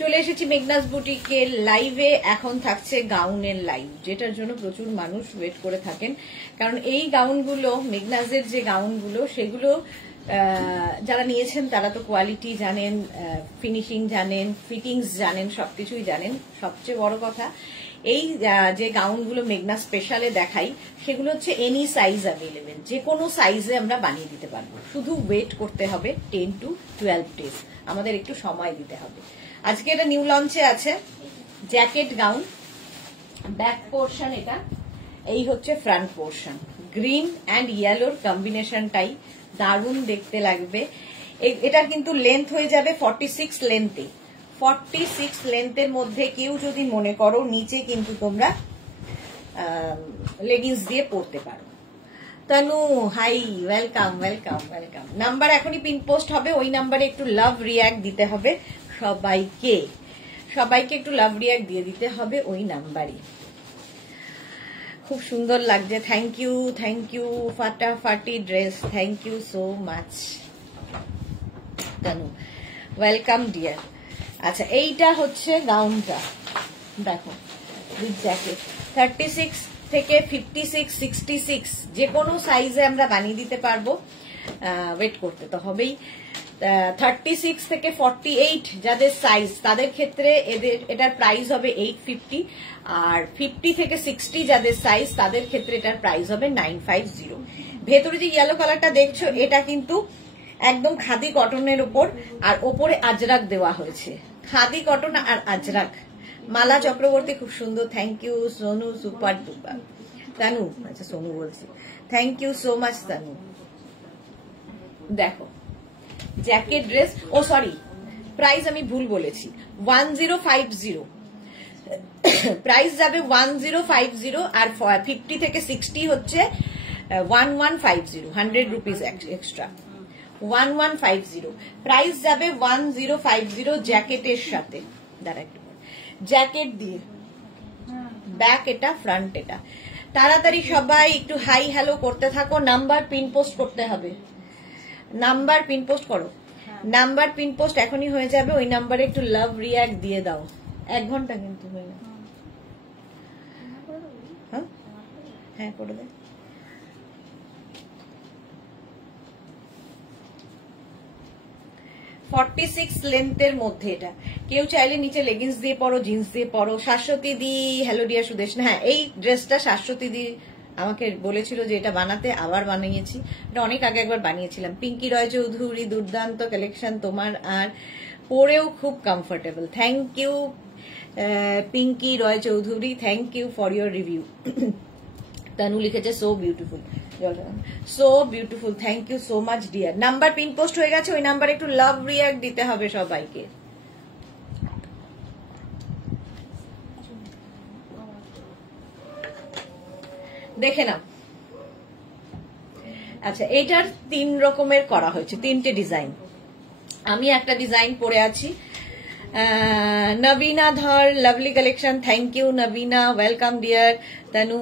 চলে এসেছি মেঘনাস বুটিকের লাইভে। এখন থাকছে গাউনের লাইভ, যেটার জন্য প্রচুর মানুষ ওয়েট করে থাকেন। কারণ এই গাউনগুলো, মেঘনাসের যে গাউনগুলো, সেগুলো যারা নিয়েছেন তারা তো কোয়ালিটি জানেন, ফিনিশিং জানেন, ফিটিংস জানেন, সবকিছুই জানেন। সবচেয়ে বড় কথা, এই যে গাউনগুলো মেঘনাস স্পেশালে দেখাই, সেগুলো হচ্ছে এনি সাইজ অ্যাভেলেবেল। যে কোনো সাইজে আমরা বানিয়ে দিতে পারবো, শুধু ওয়েট করতে হবে 10 to 12 ডেজ। আমাদের একটু সময় দিতে হবে। আজকে এটা নিউ লঞ্চে আছে, জ্যাকেট গাউন। ব্যাক পোর্শন এটা, এই হচ্ছে ফ্রন্ট পোর্শন। গ্রিন অ্যান্ড ইয়েলোর কম্বিনেশনটাই দারুণ দেখতে লাগবে। এটার কিন্তু লেন্থ হয়ে যাবে 46 লেন্থে। 46 লেন্থের মধ্যে কেউ যদি মনে করো, নিচে কিন্তু তোমরা লেগিংস দিয়ে পরতে পারো। Tanu hi, welcome welcome welcome. Number এখনই পিন পোস্ট হবে, ওই নাম্বারে একটু লাভ রিয়াক্ট দিতে হবে সবাইকে। সবাইকে একটু লাভ রিয়াক্ট দিয়ে দিতে হবে ওই নাম্বারে। খুব সুন্দর লাগছে, থ্যাংক ইউ থ্যাংক ইউ। ফাটাফাটি dress, thank you so much Tanu, welcome dear. আচ্ছা, এইটা হচ্ছে গাউনটা, দেখো উইথ জ্যাকেট। 36 থেকে 56, 66 যে কোনো সাইজে আমরা বানিয়ে দিতে পারবো। ওয়েট করতে তো হবেই। 36 থেকে 48 যাদের সাইজ, তাদের ক্ষেত্রে এটার প্রাইস হবে 850। আর 50 থেকে 60 যাদের সাইজ, তাদের ক্ষেত্রে এটার প্রাইস হবে 950। ভেতরে যে ইয়েলো কালারটা দেখছো, এটা কিন্তু একদম খাদি কটনের উপর, আর ওপরে আজরাক দেওয়া হয়েছে। খাদি কটন আর আজরাক। মালা চক্রবর্তী, খুব সুন্দর, thank you. Sonu, super duper. Tanu, আচ্ছা সোনু বলছি, thank you so much Tanu. দেখো জ্যাকেট ড্রেস, ও সরি প্রাইস আমি ভুল বলেছি, 1050। প্রাইস যাবে 1050, আর 50 থেকে 60 হচ্ছে 1150, 100 রুপিস এক্সট্রা। 1150 প্রাইস যাবে 1050 জ্যাকেটের সাথে। দাঁড়া একটু, জ্যাকেট দিয়ে ব্যাক এটা, ফ্রন্ট এটা। তাড়াতাড়ি সবাই একটু হাই হ্যালো করতে থাকো। নাম্বার পিন পোস্ট করতে হবে, নাম্বার পিন পোস্ট করো। নাম্বার পিন পোস্ট এখনই হয়ে যাবে, ওই নাম্বারে একটু লাভ রিয়াক্ট দিয়ে দাও। 1 ঘন্টা কিন্তু হয়ে যাবে। হ্যাঁ করে দে। $46 লেন্থের মধ্যে এটা। কেউ চাইলে নিচে লেগিংস দিয়ে পরো, জিন্স দিয়ে পরো। শাশ্বতী দি, হ্যালো ডিয়ার সুদেশ। হ্যাঁ, এই ড্রেসটা শাশ্বতী দি আমাকে বলেছিল যে এটা বানাতে, আবার বানিয়েছি। এটা অনেক আগে একবার বানিয়েছিলাম। পিঙ্কি রয় চৌধুরী, দুর্দান্ত কালেকশন তোমার, আর পরেও খুব comfortable. Thank you Pinki Roy Chowdhury, thank you for your review. Tanu লিখেছে so beautiful, so beautiful, thank you so much dear. Number pin post হয়ে গেছে, ওই নাম্বারে একটু লাভ রিয়াক্ট দিতে হবে সবাইকে। দেখে নাও। আচ্ছা, এইটার 3 রকমের করা হয়েছে, 3টে ডিজাইন। আমি একটা ডিজাইন পরে আছি। Nabina Dhar, lovely collection, thank you Nabina, welcome dear. Tanu,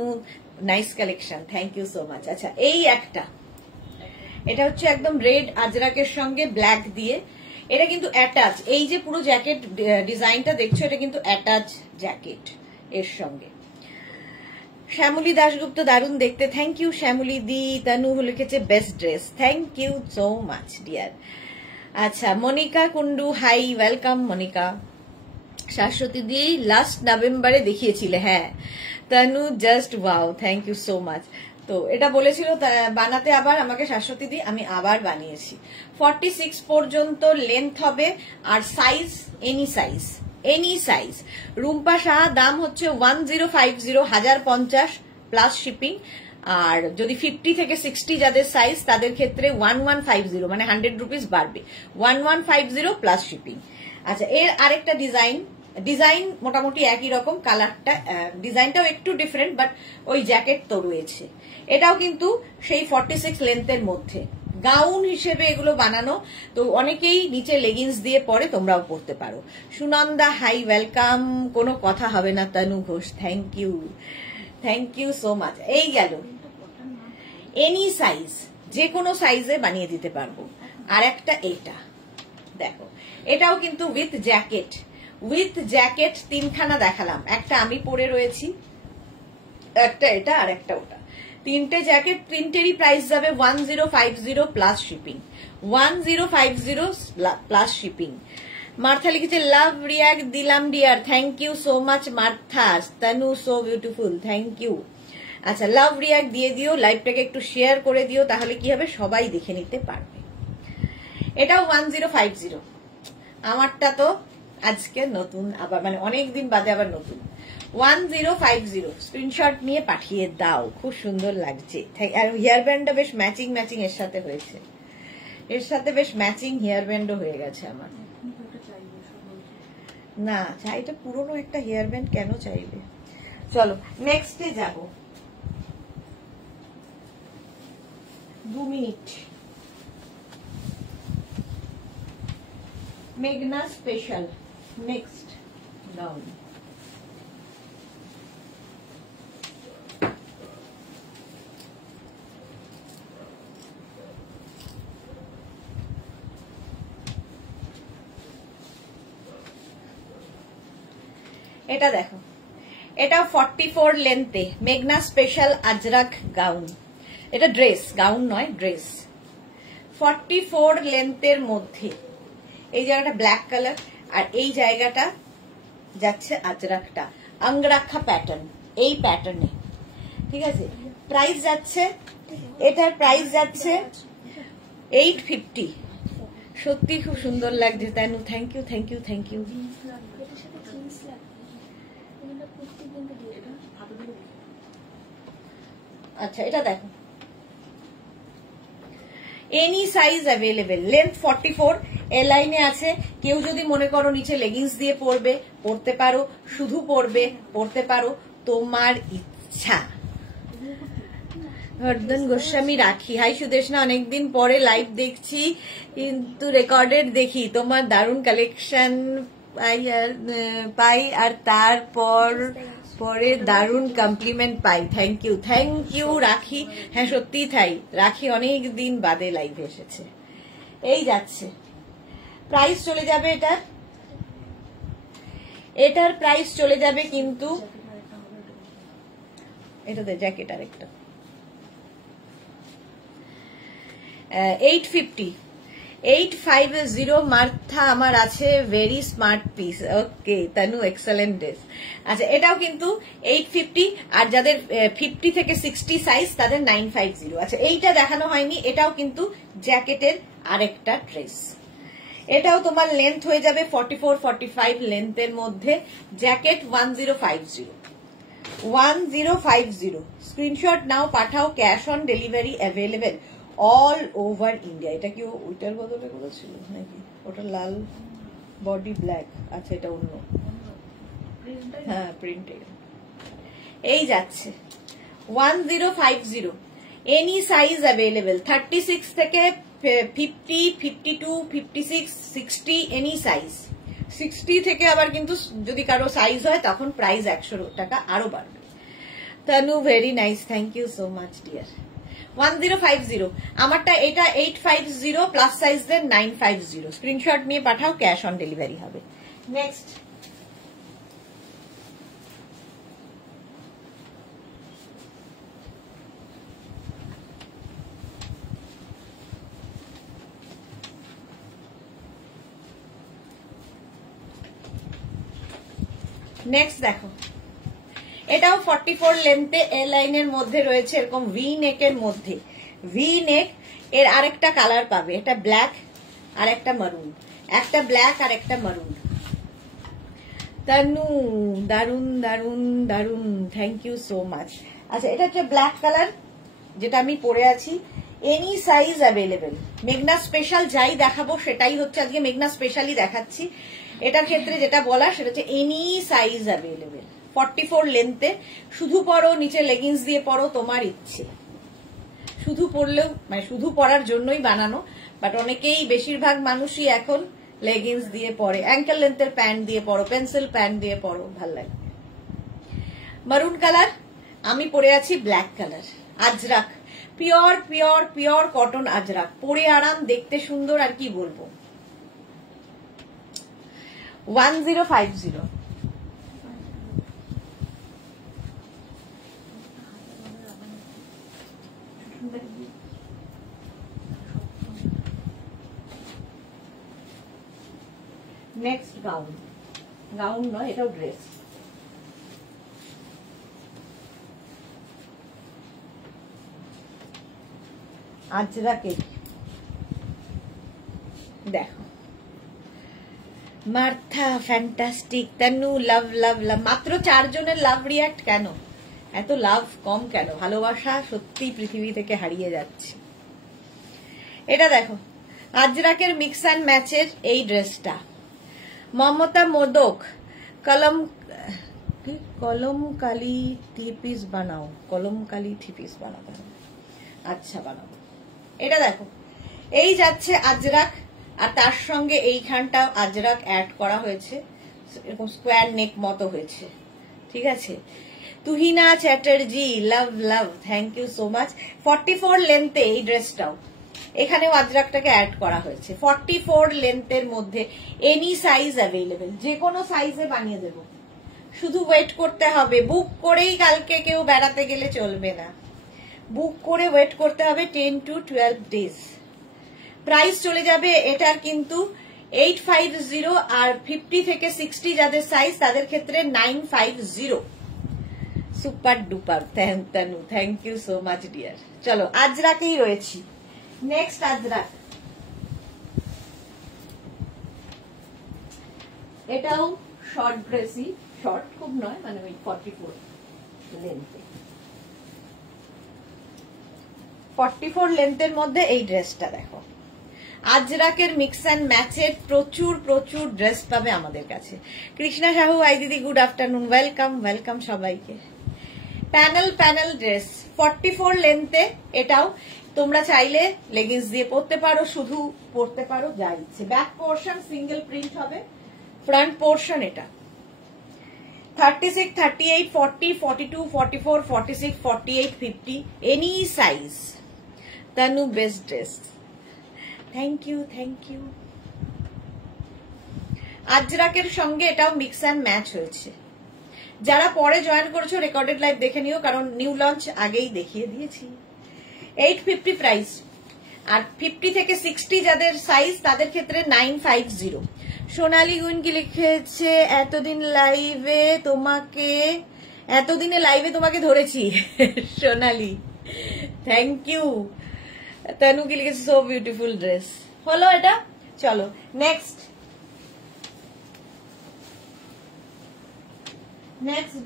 nice collection, thank you so much. আচ্ছা, এই একটা, এটা হচ্ছে একদম রেড আজরাকের সঙ্গে ব্ল্যাক দিয়ে। এটা কিন্তু অ্যাটাচ, এই যে পুরো জ্যাকেট ডিজাইনটা দেখছো, এটা কিন্তু অ্যাটাচ জ্যাকেট এর সঙ্গে। শ্যামলী দাশগুপ্ত, দারুণ দেখতে, থ্যাংক ইউ শ্যামলী দি। তানু লিখেছে best dress, thank you so much dear. আচ্ছা, Monika Kundu, hi, welcome Monika. Shashwati di last নভেম্বরে দেখিয়েছিলে, হ্যাঁ। Tanu just wow, thank you so much. তো এটা বলেছিল বানাতে আবার আমাকে শাশ্বতী দি, আমি আবার বানিয়েছি। 46 পর্যন্ত লেন্থ হবে, আর size any size, any size. Rumpa Shah, দাম হচ্ছে 1050, 1050 প্লাস শিপিং। আর যদি 50 থেকে 60 যাদের সাইজ, তাদের ক্ষেত্রে 1150, মানে 100 রুপিস বাড়বে। 1150 প্লাস শিপিং। আচ্ছা, এর আরেকটা ডিজাইন মোটামুটি একই রকম, কালারটা ডিজাইনটাও একটু ডিফারেন্ট, বাট ওই জ্যাকেট তো রয়েছে। এটাও কিন্তু সেই 46 লেন্থের মধ্যে। গাউন হিসেবে এগুলো বানানো, তো অনেকেই নিচে লেগিংস দিয়ে পরে, তোমরাও পরতে পারো। Sunanda, hi, welcome. কোনো কথা হবে না Tanu Ghosh, thank you, thank you so much. এই গেল এনি সাইজ, যে কোনো সাইজে বানিয়ে দিতে পারবো। আর একটা এইটা দেখো, এটাও কিন্তু উইথ জ্যাকেট। উইথ জ্যাকেট 3খানা দেখালাম, একটা আমি পরে রয়েছি, একটা এটা আর একটা ওটা, 3টে জ্যাকেট, 3টেরই প্রাইস যাবে 1050 plus shipping, 1050 plus shipping. Martha লিখেছে লাভ রিয়াক্ট দিলাম dear, thank you so much Martha. Tanu so beautiful, thank you. আচ্ছা লাভ রিয়াক্ট দিয়ে দিও, লাইভটাকে একটু শেয়ার করে দিও, তাহলে কি হবে সবাই দেখে নিতে পারবে। এটাও 1050, আমারটা তো আজকে নতুন, আবার মানে অনেকদিন বাদে আবার নতুন। 1050 স্ক্রিনশট নিয়ে পাঠিয়ে দাও, খুব সুন্দর লাগছে। আর হেয়ার ব্যান্ডটা বেশ ম্যাচিং ম্যাচিং এর সাথে হয়েছে, এর সাথে বেশ ম্যাচিং হেয়ার ব্যান্ডও হয়ে গেছে আমার। না এটা পুরনো একটা হেয়ার ব্যান্ড কেন চাইবে। চলো নেক্সটে যাব, 2 মিনিট। মেঘনা স্পেশাল নেক্সট গাউন, এটা দেখো, এটা 44 লেন্থে মেঘনা স্পেশাল আজরাক গাউন, এটা ড্রেস, গাউন নয় ড্রেস। 44 লেন্থের মধ্যে এই জায়গাটা ব্ল্যাক কালার, আর এই জায়গাটা যাচ্ছে আজরাকটা, অঙ্গরাখা প্যাটার্ন, এই প্যাটার্নে, ঠিক আছে। প্রাইস যাচ্ছে, এটার প্রাইস যাচ্ছে 850। সত্যি খুব সুন্দর লাগছে Tanu, thank you thank you thank you. আচ্ছা এটা দেখো, এনি সাইজ অ্যাভেলেবেল, লেন্থ 44, এ লাইনে আছে। কেউ যদি মনে করো নিচে লেগিংস দিয়ে পরবে, পরতে পারো, শুধু পরবে, পরতে পারো, তোমার ইচ্ছা। হরদন গোস্বামী রাখি, হাই সুদেশনা, অনেকদিন পরে লাইভ দেখছি কিন্তু রেকর্ডেড দেখি, তোমার দারুণ কালেকশন পাই আর তারপর পরে দারুণ কমপ্লিমেন্ট পাই, থ্যাংক ইউ রাখি। হ্যাঁ সত্যি তাই, রাখি অনেক দিন বাদে লাইভে এসেছে। এই যাচ্ছে, প্রাইস চলে যাবে এটার প্রাইস চলে যাবে কিন্তু, এটাতে জ্যাকেট আর একটা 850 মার্থা আমার আছে, ভেরি স্মার্ট পিস। ওকে তানু, এক্সেলেন্ট ড্রেস। আচ্ছা এটাও কিন্তু 850, আর যাদের 50 থেকে 60 সাইজ তাদের 950। আচ্ছা এইটা দেখানো হয়নি, এটাও কিন্তু জ্যাকেটের আরেকটা ড্রেস, এটাও তোমার লেন্থ হয়ে যাবে 44-45 লেন্থের মধ্যে, জ্যাকেট 1050 স্ক্রিনশট নাও, পাঠাও, cash on delivery available all over India. এটা কি ওইটার বদলে করেছিল নাকি? ওটা লাল বডি ব্ল্যাক, আচ্ছা এটা অন্য, হ্যাঁ প্রিন্টেড। এই যাচ্ছে 1050, এনি সাইজ অ্যাভেলেবেল, 36 থেকে 50, 52, 56, 60, এনি সাইজ। 60 থেকে আবার কিন্তু যদি কারো সাইজ হয় তখন প্রাইস 100 টাকা আরো বাড়বে। Tanu very nice, thank you so much dear. 1050, আমারটা এটা 850, প্লাস সাইজদের 950। স্ক্রিনশট নিয়ে পাঠাও, ক্যাশ অন ডেলিভারি হবে। নেক্সট দেখো, এটাও 44 লেন্থে, এ লাইনের মধ্যে রয়েছে, এরকম ভি নেকের মধ্যে, ভি নেক, এর আরেকটা কালার পাবে, এটা ব্ল্যাক আর একটা মারুন, একটা ব্ল্যাক আর একটা মারুন। তানু দারুন দারুন দারুন, থ্যাংক ইউ সো মাচ। আচ্ছা এটা হচ্ছে ব্ল্যাক কালার, যেটা আমি পরে আছি, এনি সাইজ অ্যাভেলেবেল। মেঘনা স্পেশাল যাই দেখাবো সেটাই হচ্ছে আজকে মেঘনা স্পেশালই দেখাচ্ছি। এটার ক্ষেত্রে যেটা বলা সেটা হচ্ছে এনি সাইজ অ্যাভেলেবেল, 44 লেন্থে, শুধু পরো, নিচে লেগিংস দিয়ে পরো, তোমার ইচ্ছে। শুধু পরলেও, মানে শুধু পরার জন্যই বানানো, বাট অনেকেই, বেশিরভাগ মানুষই এখন লেগিংস দিয়ে পরে, অ্যাঙ্কেল লেন্থের প্যান্ট দিয়ে পরো, পেন্সিল প্যান্ট দিয়ে পরো, ভাল লাগে। মারুন কালার, আমি পরে আছি black colour, Ajrak, pure pure pure cotton Ajrak, পরে আরাম, দেখতে সুন্দর, আর কি বলবো। 1050। নেক্সট গাউন, গাউন নয় এটাও ড্রেস। আজরাকে দেখো, মার্থা ফ্যান্টাস্টিক, তনু লাভ লাভ লাভ। মাত্র 4 জনের লাভ রিয়াক্ট, কেন এত লাভ কম কেন? ভালোবাসা সত্যি পৃথিবী থেকে হারিয়ে যাচ্ছে। এটা দেখো, আজরাকের মিক্স অ্যান্ড ম্যাচের এই ড্রেসটা। মমতা মোদক কলমকালি 3 পিস বানাও, কলমকালি 3 পিস বানাতে হবে। আচ্ছা বানাবো। এটা দেখো, এই যাচ্ছে আজরাক, আর তার সঙ্গে এইখানটা আজরাক অ্যাড করা হয়েছে, এরকম স্কোয়ার নেক মতো হয়েছে, ঠিক আছে। তুহিনা চ্যাটার্জি লাভ love, thank you so much. 44 লেন্থে এই ড্রেসটাও, এখানেও আজরাকটাকে অ্যাড করা হয়েছে। 44 লেন্থের মধ্যে এনি সাইজ অ্যাভেলেবেল, যে কোনো সাইজে বানিয়ে দেব, শুধু ওয়েট করতে হবে। বুক করেই কালকে কেউ বেড়াতে গেলে চলবে না, বুক করে ওয়েট করতে হবে 10 to 12 ডেজ। প্রাইস চলে যাবে এটার কিন্তু 850, আর 50 থেকে 60 যাদের সাইজ তাদের ক্ষেত্রে 950। Super duper, Tanu thank you so much dear. চলো আজরাকেই রয়েছি। নেক্সট আজরাক, এটাও শর্ট ড্রেসই, শর্ট খুব নয়, মানে ওই 44 লেন্থে। 44 লেন্থের মধ্যে এই ড্রেসটা দেখো। আজরাকের মিক্স অ্যান্ড ম্যাচের প্রচুর প্রচুর ড্রেস পাবে আমাদের কাছে। কৃষ্ণা সাহু, আই দিদি গুড আফটারনুন, ওয়েলকাম ওয়েলকাম সবাইকে। প্যানেল ড্রেস 44 লেন্থে, এটাও তোমরা চাইলে লেগিংস দিয়ে পরতে পারো, শুধু পরতে পারো, যা ইচ্ছে। ব্যাক পোর্শন সিঙ্গেল প্রিন্ট হবে, ফ্রন্ট পোর্শন এটা। 36, 38, 40, 42, 44, 46, 48, 50, any size. Tanu best dress, thank you thank you. আজরাকের সঙ্গে এটাও মিক্স অ্যান্ড ম্যাচ হয়েছে। যারা পরে জয়েন করেছো রেকর্ডেড লাইভ দেখে নিও, কারণ নিউ লঞ্চ আগেই দেখিয়ে দিয়েছি। 850 প্রাইস, আর 50 থেকে 60 যাদের সাইজ তাদের ক্ষেত্রে 950। সোনালী গুইন কি লিখেছে, এতদিনে লাইভে তোমাকে ধরেছি। সোনালী থ্যাংক ইউ। তনু কি লিখেছে, সো বিউটিফুল ড্রেস। হলো এটা, চলো নেক্সট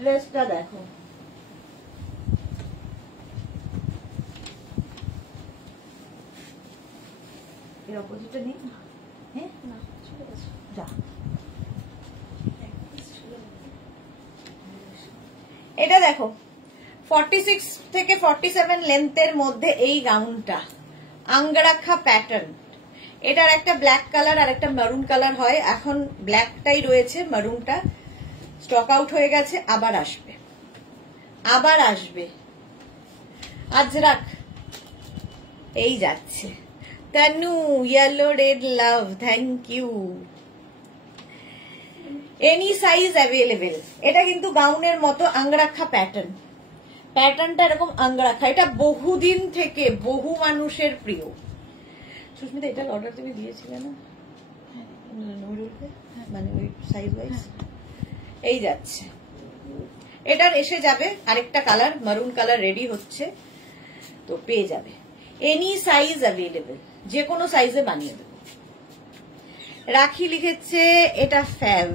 ড্রেসটা দেখো। এর অপোজিটটা নেই, হ্যাঁ না যা। এটা দেখো, 46 থেকে 47 লেন্থের মধ্যে এই গাউনটা, আঙ্গরাখা প্যাটার্ন। এটার একটা ব্ল্যাক কালার আর একটা মারুন কালার হয়, এখন ব্ল্যাকটাই রয়েছে, মারুনটা স্টক আউট হয়ে গেছে, আবার আসবে। আজরাক এই যাচ্ছে। Tanu yellow red love, thank you. Any size available. এটা কিন্তু গাউনের মতো আঙ্গরাখা প্যাটার্নটা এরকম আঙ্গরাখা। এটা বহুদিন থেকে বহু মানুষের প্রিয়। সুস্মিতা এটার অর্ডার তুমি দিয়েছিলে না নুরুলকে, মানে ওই সাইজ ওয়াইজ। এই যাচ্ছে, এটার এসে যাবে আরেকটা কালার, মারুন কালার রেডি হচ্ছে, তো পেয়ে যাবে। এনি সাইজ অ্যাভেলেবেল, যে কোনো সাইজে বানিয়ে দেবো। রাখি লিখেছে এটা ফ্যাব,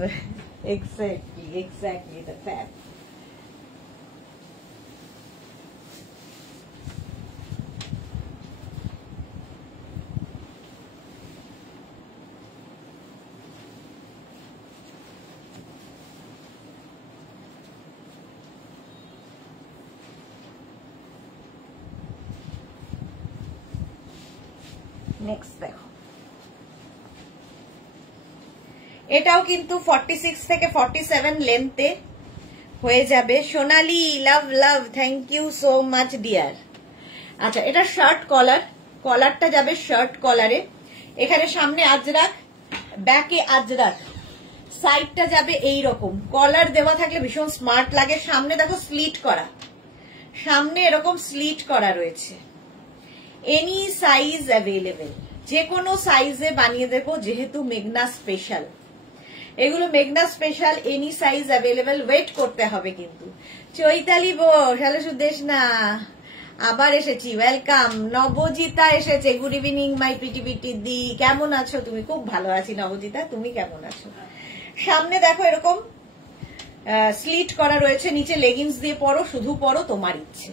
এক্স্যাক্টলি এটা ফ্যাব। নেক্সট দেখো, এটাও কিন্তু 46 থেকে 47 লেন্থে হয়ে যাবে। Sonali love love, thank you so much dear. আচ্ছা, এটা শার্ট কলারটা যাবে শার্ট কলারে। এখানে সামনে আজরাক, ব্যাকে আজরাক, সাইডটা যাবে এই রকম, কলার দেওয়া থাকলে ভীষণ স্মার্ট লাগে। সামনে দেখো স্লিট করা, সামনে এরকম স্লিট করা রয়েছে। এনি সাইজ অ্যাভেলেবেল, যে কোনো সাইজে বানিয়ে দেবো, যেহেতু মেঘনা স্পেশাল। এগুলো মেঘনা special, any size available. Wait করতে হবে কিন্তু। চৈতালি বোস, হ্যালো সুদেশ না, আবার এসেছি, ওয়েলকাম। নবজিতা এসেছে, গুড ইভিনিং মাই পিটি দি, কেমন আছো তুমি? খুব ভালো আছি নবজিতা, তুমি কেমন আছো? সামনে দেখো এরকম স্লিট করা রয়েছে, নিচে লেগিংস দিয়ে পরো, শুধু পরো তোমার ইচ্ছে।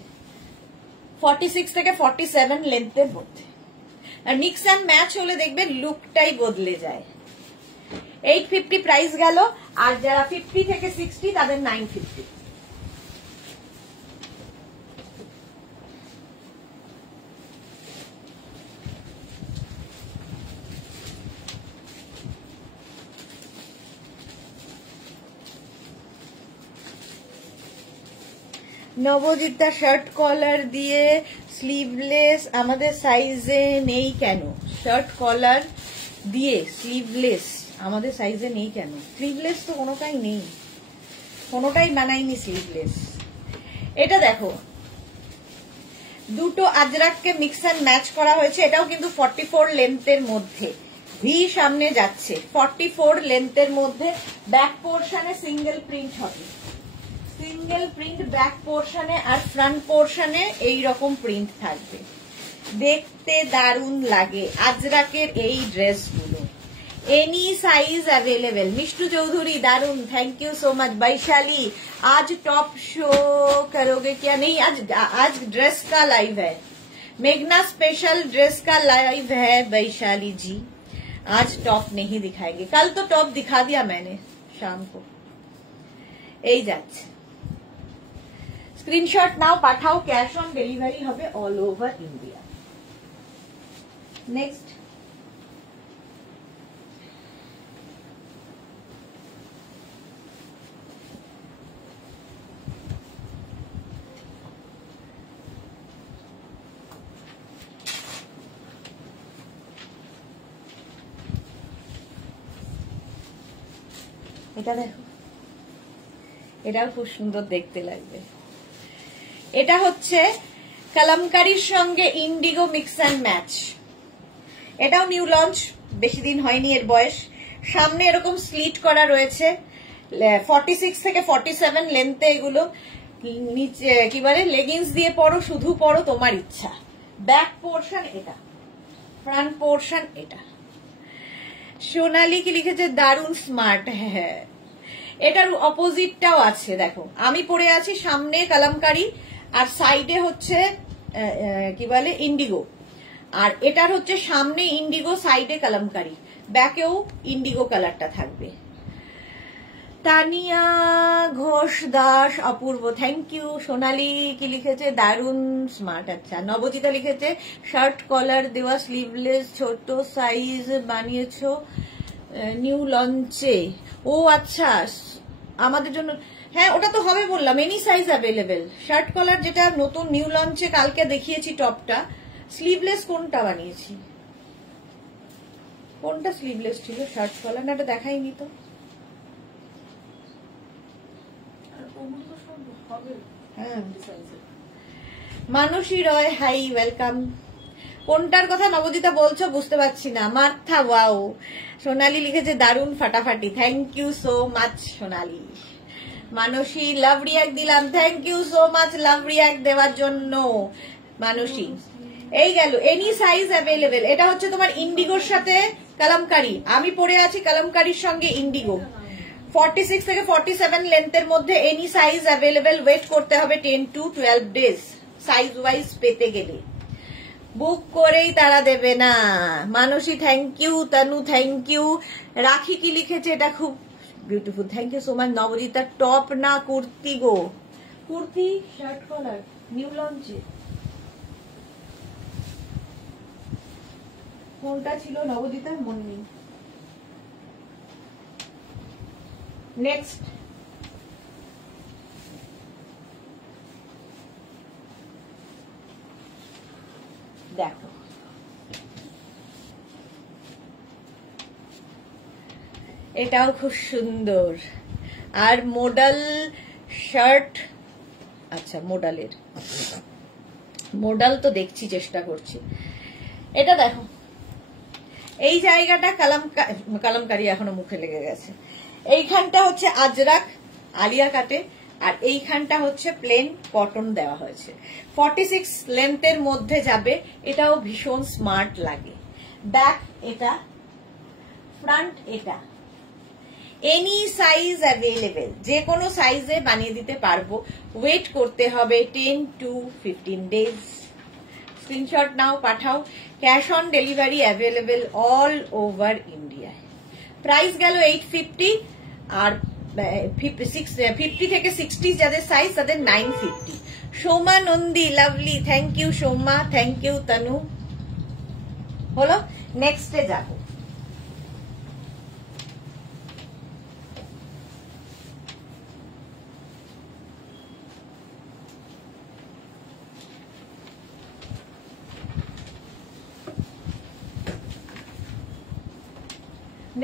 46 থেকে 47 লেন্থের মধ্যে। আর মিক্স অ্যান্ড ম্যাচ হলে দেখবে লুকটাই বদলে যায়। 850 প্রাইস গেল, আর যারা 50 থেকে 60 তাদের 950। নবজিতা শার্ট কলার দিয়ে স্লিভলেস আমাদের সাইজে নেই কেন? শার্ট কলার দিয়ে স্লিভলেস আমাদের সাইজে নেই কেন? স্লিভলেস তো কোনোটাই নেই, কোনোটাই বানাইনি স্লিভলেস। এটা দেখো, দুটো আজরাককে মিক্স অ্যান্ড ম্যাচ করা হয়েছে। এটাও কিন্তু 44 লেন্থের মধ্যে, ভি সামনে যাচ্ছে। 44 লেন্থের মধ্যে, ব্যাক পোর্শনে সিঙ্গেল প্রিন্ট হবে, সিঙ্গেল প্রিন্ট ব্যাক পোর্শনে, আর ফ্রন্ট পোর্শনে এইরকম প্রিন্ট থাকবে। দেখতে দারুণ লাগে আজরাকের এই ড্রেসগুলো। Any size available. Mishtu Chowdhury दारुण, thank you so much. Vaishali, आज टॉप शो करोगे क्या? नहीं, आज ड्रेस का लाइव है, मेघना स्पेशल ड्रेस का लाइव है वैशाली जी। आज टॉप नहीं दिखाएंगे, कल तो टॉप दिखा दिया मैंने शाम को। এই যাচ্ছে, স্ক্রিনশট নাও, পাঠাও, ক্যাশ অন ডেলিভারি হবে অল ওভার ইন্ডিয়া। নেক্সট, এটা দেখো, এটাও খুব সুন্দর দেখতে লাগবে। এটা হচ্ছে কালামকারীর সঙ্গে ইন্ডিগো মিক্স অ্যান্ড ম্যাচ। এটাও নিউ লঞ্চ, বেশি দিন হয়নি এর বয়স। সামনে এরকম স্লিট করা রয়েছে, 46 থেকে 47 লেন্থে এগুলো। নিচে কি বলে, লেগিংস দিয়ে পরো, শুধু পরো তোমার ইচ্ছা। ব্যাক পোর্শন এটা, ফ্রন্ট পোর্শন এটা। সোনালি কি লিখেছে, দারুণ স্মার্ট। হ্যাঁ, এটার অপোজিটটাও আছে, দেখো আমি পরে আছি, সামনে কালামকারী আর সাইডে হচ্ছে কি বলে ইন্ডিগো, আর এটার হচ্ছে সামনে ইন্ডিগো, সাইডে কালামকারী, ব্যাকেও ইন্ডিগো কালারটা থাকবে। তানিয়া ঘোষ দাস, অপূর্ব, থ্যাংক ইউ। সোনালি কি লিখেছে, দারুণ স্মার্ট। আচ্ছা, নবজিতা লিখেছে শার্ট কলার দেওয়া স্লিভলেস ছোট সাইজ বানিয়েছো নিউ লঞ্চে। ও আচ্ছা, আমাদের জন্য, হ্যাঁ ওটা তো হবে বললাম, any size available. Shirt collar যেটা নতুন নিউ লঞ্চে কালকে দেখিয়েছি টপটা, স্লিভলেস কোনটা বানিয়েছি, কোনটা স্লিভলেস ছিল শার্ট কলার? না, এটা দেখাইনি তো। মানসী রয়, হাই, ওয়েলকাম। কোনটার কথা নবজিতা বলছো বুঝতে পারছি না। Martha, wow. সোনালি লিখেছে দারুণ ফাটাফাটি, thank you so much Sonali. Manasi, love react দিলাম, thank you so much love react দেওয়ার জন্য মানসী। এই গেল, এনি সাইজ অ্যাভেলেবেল। এটা হচ্ছে তোমার ইন্ডিগোর সাথে কালামকারী, আমি পরে আছি কালামকারীর সঙ্গে ইন্ডিগো। 46 থেকে 47 লেন্থের মধ্যে, এনি সাইজ অ্যাভেলেবেল। ওয়েট করতে হবে 10 to 12 ডেজ সাইজ ওয়াইজ পেতে গেলে। বুক করেই তারা দেবে না। Manasi, thank you. Tanu, thank you. Rakhi কি লিখেছে, এটা খুব beautiful, thank you so much. Nabajita, top না কুর্তি গো? কুর্তি, শার্ট কলার, নিউ লঞ্চে কোনটা ছিল নবজিতা, মনে নেই। নেক্সট, দেখো এটাও খুব সুন্দর। আর মোডাল শার্ট, আচ্ছা মোডাল তো দেখছি, চেষ্টা করছি। এটা দেখো, এই জায়গাটা কালামকারি এখনো মুখে লেগে গেছে। এইখানটা হচ্ছে আজরাক আলিয়া কাটে, আর এইখানটা হচ্ছে প্লেন কটন দেওয়া হয়েছে। 46 লেন্থের মধ্যে যাবে, এটাও ভীষণ স্মার্ট লাগে। ব্যাক এটা, ফ্রন্ট এটা, এনি সাইজ অ্যাভেলেবেল, যে কোনো সাইজে বানিয়ে দিতে পারবো। ওয়েট করতে হবে 10 to 15 days। স্ক্রিনশট নাও, পাঠাও। Cash on delivery available all over ইন্ডিয়ায়। প্রাইস গেল 850, আর 50 থেকে 60 যাদের সাইজ তাদের 950। Soma Nandi, lovely, thank you Soma, thank you Tanu. হলো, নেক্সটে যাবো।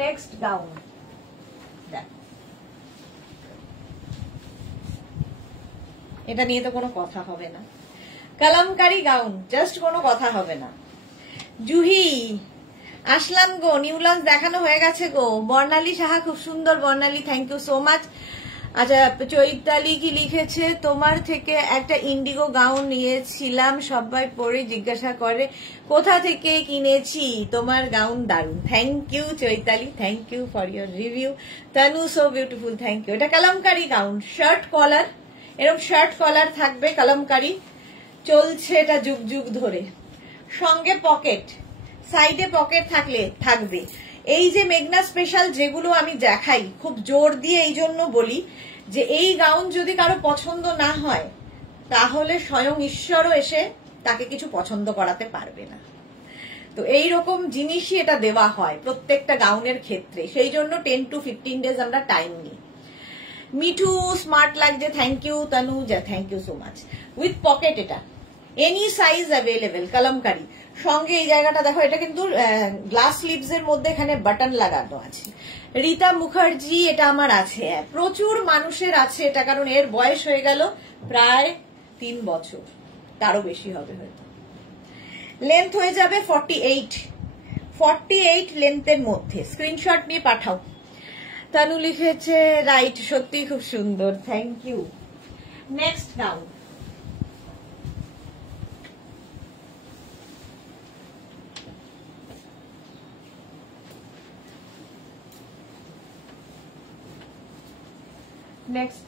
নেক্সট গাউন, এটা নিয়ে তো কোনো কথা হবে না। কালামকারি গাউন, জাস্ট কোনো কথা হবে না। জুহি, আসলাম গো, নিউ লঞ্চ দেখানো হয়ে গেছে গো। বর্ণালী সাহা, খুব সুন্দর বর্ণালী, থ্যাংক ইউ সো মাচ। আচ্ছা, চৈতালি কি লিখেছে, তোমার থেকে একটা ইন্ডিগো গাউন নিয়েছিলাম, সবাই পরে জিজ্ঞাসা করে কোথা থেকে কিনেছি, তোমার গাউন দারুন। Thank you Chaitali, thank you for your review. Tanu, so beautiful, thank you. এটা কালামকারি গাউন, শার্ট কলার, এরকম শার্ট কলার থাকবে, কালামকারি চলছে এটা যুগ যুগ ধরে। সঙ্গে পকেট, সাইডে পকেট থাকবে। এই যে মেঘনা স্পেশাল যেগুলো আমি দেখাই, খুব জোর দিয়ে এই জন্য বলি যে এই গাউন যদি কারো পছন্দ না হয়, তাহলে স্বয়ং ঈশ্বরও এসে তাকে কিছু পছন্দ করাতে পারবে না। তো এইরকম জিনিসই এটা দেওয়া হয় প্রত্যেকটা গাউনের ক্ষেত্রে, সেই জন্য 10 to 15 days আমরা টাইম নিই। মিঠু, স্মার্ট লাগছে, thank you. Tanuja, thank you so much. With pocket, এটা এনি সাইজ অ্যাভেলেবেল, কালামকারি। সঙ্গে এই জায়গাটা দেখো, এটা কিন্তু গ্লাস স্লিভস এর মধ্যে এখানে বাটন লাগানো আছে। রীতা মুখার্জি, এটা আমার আছে, প্রচুর মানুষের আছে এটা, কারণ এর বয়স হয়ে গেল প্রায় 3 বছর, তারও বেশি হবে হয়তো। লেন্থ হয়ে যাবে 48 লেন্থের মধ্যে। স্ক্রিনশট নিয়ে পাঠাও। তানু লিখেছে রাইট, সত্যি খুব সুন্দর, thank you. Next gown, next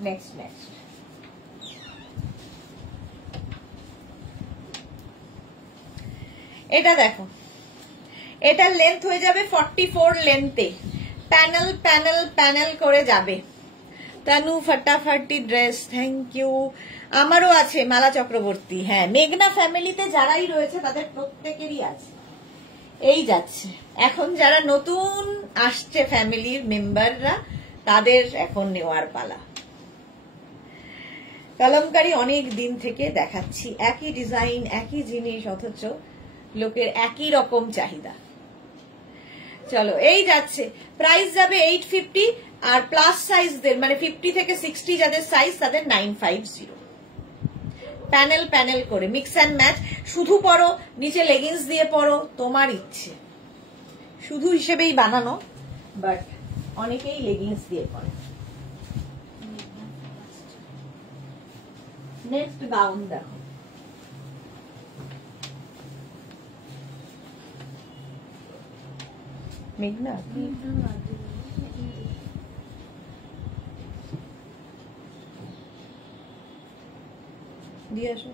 এটা দেখো, এটার লেন্থ হয়ে যাবে 44 লেন্থে, প্যানেল করে যাবে। তানু, ফাটাফাটি ড্রেস, থ্যাংক ইউ। আমারও আছে, মালা চক্রবর্তী, হ্যাঁ, মেঘনা ফ্যামিলিতে যারাই রয়েছে তাদের প্রত্যেকেরই আছে। এই যাচ্ছে, এখন যারা নতুন আসছে ফ্যামিলির মেম্বাররা, তাদের এখন নেওয়ার পালা। কালামকারি অনেক দিন থেকে দেখাচ্ছি, একই ডিজাইন, একই জিনিস, অথচ লোকের একই রকম চাহিদা। চলো, এই যাচ্ছে, প্রাইস যাবে 850, আর প্লাস সাইজদের মানে 50 থেকে 60 যাদের সাইজ, তাদের 950। প্যানেল করে, মিক্স অ্যান্ড ম্যাচ। শুধু পরো, নিচে লেগিংস দিয়ে পরো, তোমার ইচ্ছে। শুধু হিসেবেই বানানো, বাট অনেকেই লেগিংস দিয়ে পরে। নেক্সট গাউন দেখো, মেঘনা দিয়ে আসো।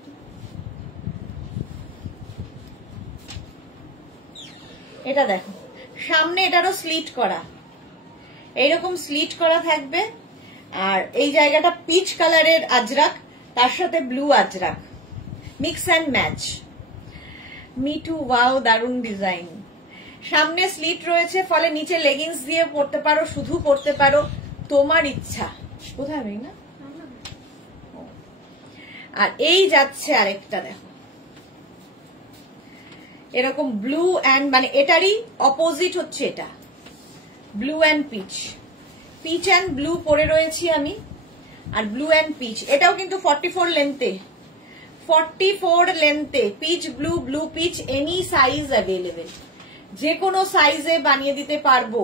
এটা দেখো, সামনে এটারও স্লিট করা, এইরকম স্লিট করা থাকবে, আর এই জায়গাটা পিচ কালারের আজরাক, তার সাথে blue Ajrak, mix and match. Mithu, wow, দারুন ডিজাইন। সামনে স্লিট রয়েছে, ফলে নিচে লেগিংস দিয়ে পরতে পারো, শুধু পরতে পারো, তোমার ইচ্ছা। কোথায় না, আর এই যাচ্ছে আরেকটা দেখো, এরকম ব্লু অ্যান্ড, মানে এটারই অপোজিট হচ্ছে এটা, blue and peach. Peach and blue পরে রয়েছি আমি, আর ব্লু অ্যান্ড পিচ। এটাও কিন্তু 44 লেন্থে, 44 লেন্থে peach blue, blue peach, any size available, যে কোনো সাইজে বানিয়ে দিতে পারবো।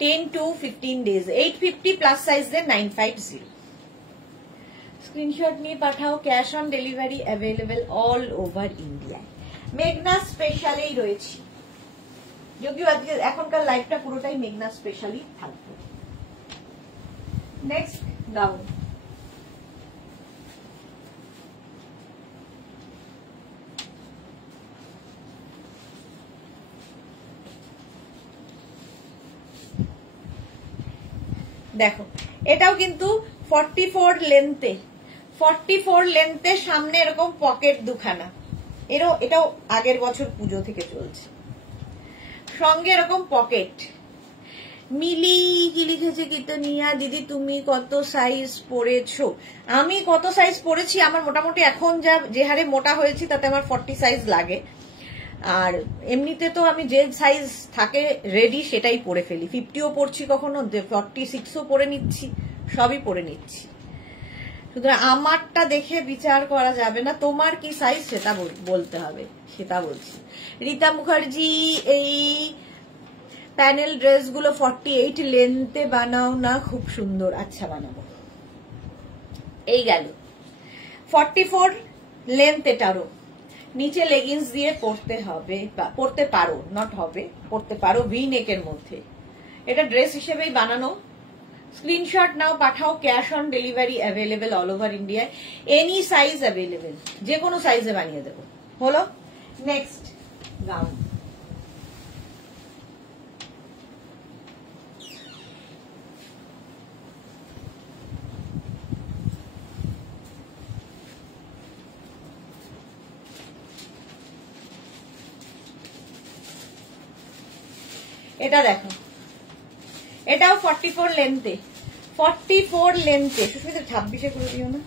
10 to 15 days, 850 plus size then 950। Screenshot নিয়ে পাঠাও, cash on delivery available all over India. মেঘনা স্পেশালেই রয়েছি, যদিও আজকে এখনকার লাইফটা পুরোটাই মেঘনা স্পেশালি থাকবে। নেক্সট গাউন, দেখো এটাও কিন্তু 44 লেন্থে, 44 লেন্থে, সামনে এরকম পকেট দুখানা, এটাও আগের বছর পুজো থেকে চলছে, সঙ্গে এরকম পকেট। মিলি কি লিখেছে কিতনিয়া দিদি তুমি কত সাইজ পরেছো? আমি কত সাইজ পরেছি, আমার মোটামুটি এখন যে হারে মোটা হয়েছি তাতে আমার 40 সাইজ লাগে, আর এমনিতে তো আমি যে সাইজ থাকে রেডি সেটাই পরে ফেলি। 50ও পরছি, কখনো 46ও পরে নিচ্ছি, সবই পরে নিচ্ছি। সুতরাং আমারটা দেখে বিচার করা যাবে না, তোমার কি সাইজ সেটা বলতে হবে, সেটা বলছি। রীতা মুখার্জি এই প্যানেল ড্রেসগুলো 48 লেন্থে বানাও না, খুব সুন্দর। আচ্ছা বানাবো। এই গেল 44 লেন্থ, এটারও নিচে লেগিংস দিয়ে পরতে হবে, পরতে পারো, নট হবে, পরতে পারো ভি নেকের মধ্যে। এটা ড্রেস হিসেবেই বানানো। স্ক্রিনশট নাও, পাঠাও, cash on delivery available all over ইন্ডিয়ায়, এনি সাইজ অ্যাভেলেবেল, যে কোনো সাইজে বানিয়ে দেবো। হলো নেক্সট গাউন, এটা দেখো, এটাও 44 লেন্থে, 44 লেন্থে। সুস্মিতা 26-এ করে দিও না।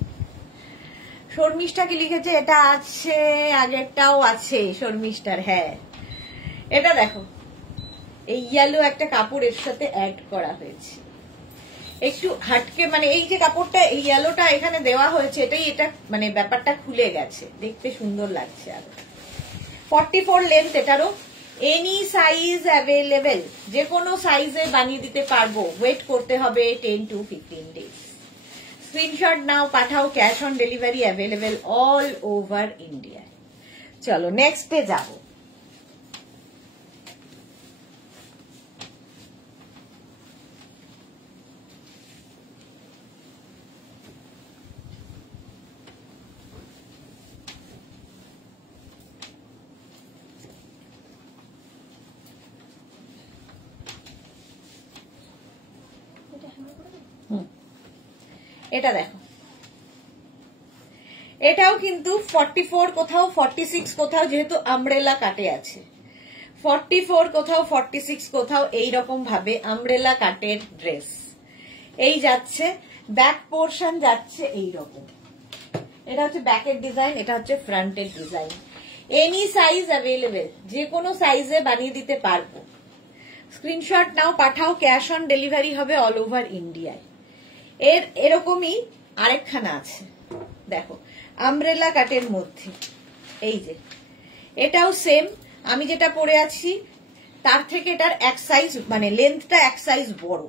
শর্মিষ্ঠা কি লিখেছে? এটা আছে, আগেরটাও আছে শর্মিষ্ঠার। হ্যাঁ, এটা দেখো, এই ইয়েলো একটা কাপড় এর সাথে অ্যাড করা হয়েছে, একটু হাটকে, মানে এই যে কাপড়টা, এই ইয়েলোটা এখানে দেওয়া হয়েছে, এটাই এটা মানে ব্যাপারটা খুলে গেছে, দেখতে সুন্দর লাগছে আরো। 44 লেন্থ, এটারও এনি সাইজ অ্যাভেলেবেল, যে কোনো সাইজে বানিয়ে দিতে পারবো। ওয়েট করতে হবে 10 to 15 ডেজ। স্ক্রিনশট নাও, পাঠাও, cash on delivery available all over India. চলো নেক্সটে যাবো। এটা দেখো, এটাও কিন্তু 44, কোথাও 46, কোথাও যেহেতু আমব্রেলা কাটে আছে, 44 কোথাও 46, কোথাও এইরকম ভাবে আমব্রেলা কাটের ড্রেস। এই যাচ্ছে, ব্যাক পোর্শন যাচ্ছে এইরকম, এটা হচ্ছে ব্যাকের ডিজাইন, এটা হচ্ছে ফ্রন্টের ডিজাইন। এনি সাইজ অ্যাভেলেবেল, যে কোনো সাইজে বানিয়ে দিতে পারবো। স্ক্রিনশট নাও, পাঠাও, ক্যাশ অন ডেলিভারি হবে অল ওভার ইন্ডিয়ায়। এরকমই আরেকখানা আছে, দেখো আমব্রেলা কাটের মধ্যে, এই যে এটাও সেম, আমি যেটা পরে আছি তার থেকে এটার এক সাইজ, মানে লেন্থটা এক সাইজ বড়।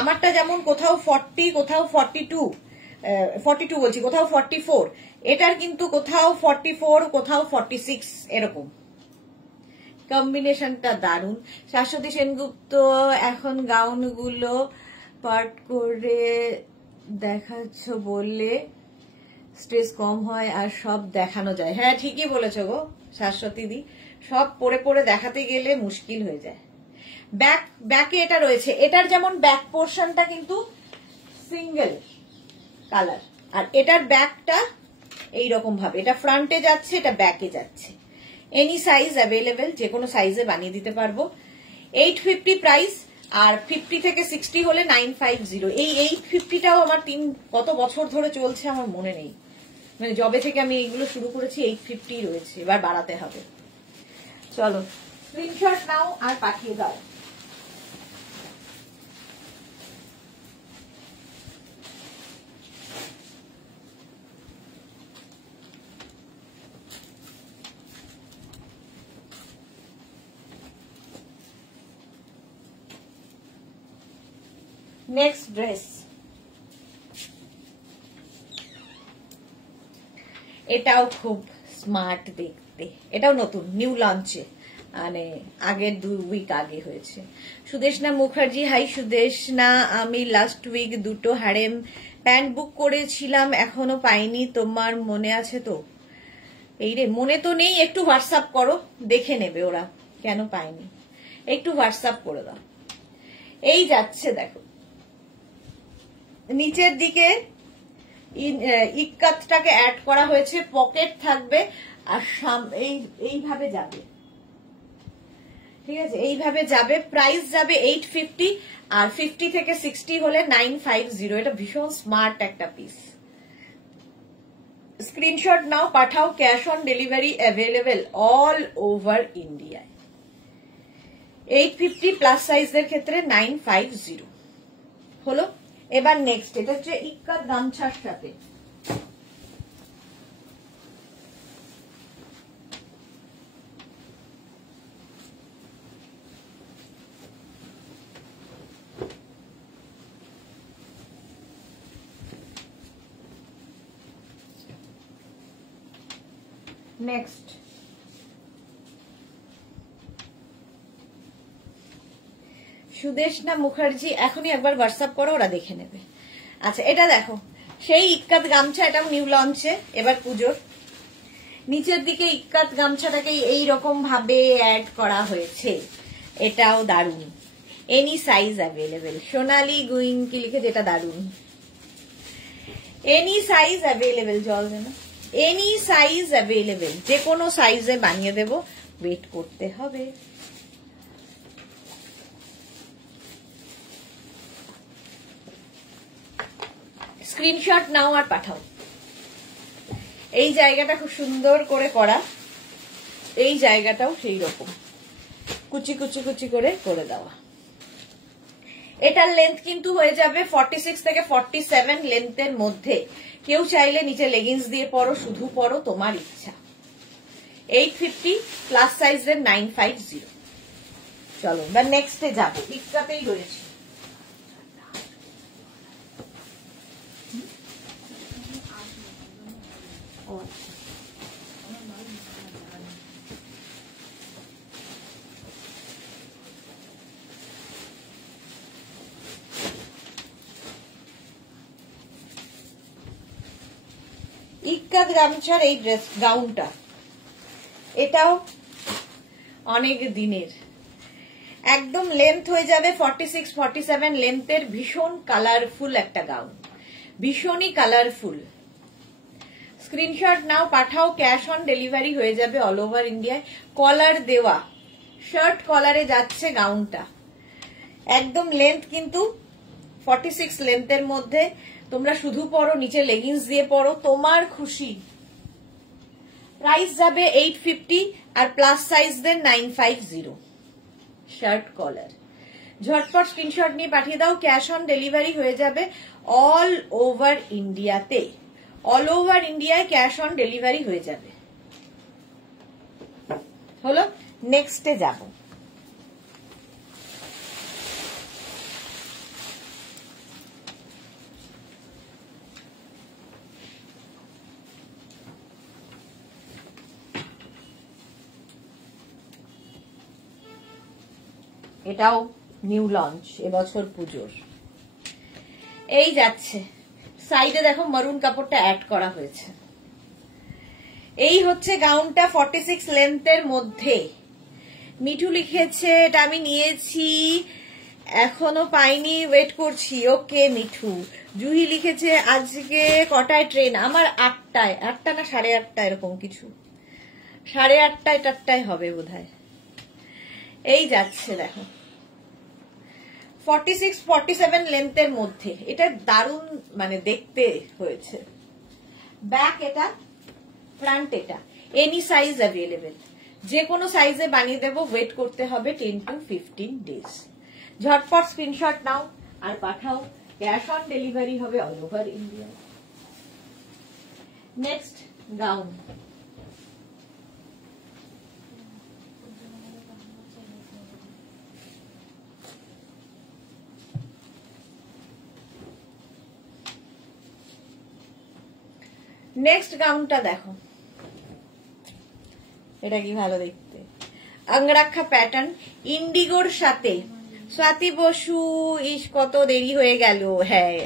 আমারটা যেমন কোথাও 40, কোথাও 42 বলছি, কোথাও 44, এটার কিন্তু কোথাও 44, কোথাও 46, এরকম কম্বিনেশনটা দারুণ। শাশ্বতী সেনগুপ্ত, এখন গাউনগুলো পার্ট করে দেখাচ্ছ বললে স্ট্রেস কম হয় আর সব দেখানো যায়। হ্যাঁ ঠিকই বলেছ গো শাশ্বতী দি, সব পরে পরে দেখাতে গেলে মুশকিল হয়ে যায়। ব্যাকে এটা রয়েছে, এটার যেমন ব্যাক পোর্শনটা কিন্তু সিঙ্গেল কালার, আর এটার ব্যাকটা এইরকম ভাবে, এটা ফ্রন্টে যাচ্ছে, এটা ব্যাকে যাচ্ছে। এনি সাইজ অ্যাভেলেবেল, যে কোনো সাইজে বানিয়ে দিতে পারবো। 850 প্রাইস, আর 50 থেকে 60 হলে 950। এই 850টাও আমার কত বছর ধরে চলছে আমার মনে নেই, মানে জবে থেকে আমি এইগুলো শুরু করেছি 850 রয়েছে, এবার বাড়াতে হবে। চলো স্ক্রিনশট নাও আর পাঠিয়ে দাও। নেক্সট ড্রেস, এটাও খুব স্মার্ট দেখতে, এটাও নতুন নিউ লঞ্চে, মানে আগের 2 উইক আগে হয়েছে। সুদেশনা মুখার্জি, হাই সুদেশনা, আমি লাস্ট উইক 2টো হারেম প্যান্ট বুক করেছিলাম, এখনো পাইনি, তোমার মনে আছে তো? এই রে, মনে তো নেই, একটু হোয়াটসঅ্যাপ করো, দেখে নেবে ওরা কেন পায়নি, একটু হোয়াটসঅ্যাপ করে দাও। এই যাচ্ছে দেখো, নিচের দিকে ইক্কাতটাকে অ্যাড করা হয়েছে, পকেট থাকবে, আর এইভাবে যাবে, ঠিক আছে, এইভাবে যাবে। প্রাইস যাবে 850, আর 50 থেকে 60 হলে 950। এটা ভীষণ স্মার্ট একটা পিস। স্ক্রিনশট নাও, পাঠাও, cash on delivery available all over ইন্ডিয়ায়। 850 প্লাস সাইজের ক্ষেত্রে 950 হলো। এবার নেক্সট, এটা হচ্ছে ইক্কাত গামছার সাথে, নেক্সট সুদেশনা মুখার্জি, এখনই একবার হোয়াটসঅ্যাপ করো, ওরা দেখে নেবে। আচ্ছা, এটা দেখো, সেই ইক্কাত গামছা, এটাও নিউ লঞ্চে এবার পুজোর। নিচের দিকে ইক্কাত গামছাটাকে এইরকম ভাবে অ্যাড করা হয়েছে, এটাও দারুন। এনি সাইজ অ্যাভেলেবেল, সোনালি গুইং কি লিখেছে, এটা দারুন। এনি সাইজ অ্যাভেলেবেল, জল দেনা, এনি সাইজ অ্যাভেলেবেল, যে কোনো সাইজে বানিয়ে দেব, ওয়েট করতে হবে। স্ক্রিনশট নাও আর পাঠাও। এই জায়গাটা খুব সুন্দর করে করা, এই জায়গাটাও সেই রকম কুচি কুচি কুচি করে করে দেওয়া। এটার লেন্থ কিন্তু হয়ে যাবে 46 থেকে 47 লেন্থের মধ্যে। কেউ চাইলে নিচে লেগিংস দিয়ে পরো, শুধু পরো, তোমার ইচ্ছা। 850 প্লাস সাইজের 950। চলো বা নেক্সটে যাবো, ইক্কাতেই রয়েছে। ইক্কাত গামছার এই ড্রেস গাউনটা, এটাও অনেক দিনের, একদম লেন্থ হয়ে যাবে 46 47 লেন্থের, ভীষণ কালারফুল একটা গাউন, ভীষণই কালারফুল। স্ক্রিনশট নাও, পাঠাও, ক্যাশ অন ডেলিভারি হয়ে যাবে অল ওভার ইন্ডিয়ায়। কলার দেওয়া, শার্ট কলারে যাচ্ছে গাউনটা, একদম লেন্থ কিন্তু 46 লেন্থের মধ্যে। তোমরা শুধু পরো, নিচে লেগিংস দিয়ে পরো, তোমার খুশি। প্রাইস যাবে 850, আর প্লাস সাইজ দেন 950। শার্ট কলার, ঝটপট স্ক্রিনশট নিয়ে পাঠিয়ে দাও, ক্যাশ অন ডেলিভারি হয়ে যাবে অল ওভার ইন্ডিয়াতে, অল ওভার ইন্ডিয়ায় ক্যাশ অন ডেলিভারি হয়ে যাবে। হলো, নেক্সটে যাব। এটাও নিউ লঞ্চ এবছর পুজোর। এই যাচ্ছে, সাইডে দেখো মারুন কাপড়টা অ্যাড করা হয়েছে। এই হচ্ছে গাউনটা 46 লেন্থের মধ্যে। মিঠু লিখেছে এটা আমি নিয়েছি, এখনো পাইনি, ওয়েট করছি। ওকে মিঠু। জুহি লিখেছে আজকে কটায় ট্রেন? আমার 8টায়, 8টা না 8:30 এরকম কিছু, 8:30 টাটটায় হবে বোধহয়। এই যাচ্ছে দেখো 46 47 লেন্থের মধ্যে, এটা দারুণ মানে দেখতে হয়েছে। ব্যাক এটা, ফ্রন্ট এটা, এনি সাইজ অ্যাভেলেবেল, যে কোনো সাইজে বানিয়ে দেবো, ওয়েট করতে হবে 10 to 15 ডেজ। ঝটপট স্ক্রিনশট নাও আর পাঠাও, ক্যাশ অন ডেলিভারি হবে all over India. Next gown, next গাউনটা দেখো, এটা কি ভালো দেখতে, অঙ্গরাক্ষা প্যাটার্ন ইন্ডিগোর সাথে। স্বাতি বসু, ইস কত দেরি হয়ে গেল, হ্যাঁ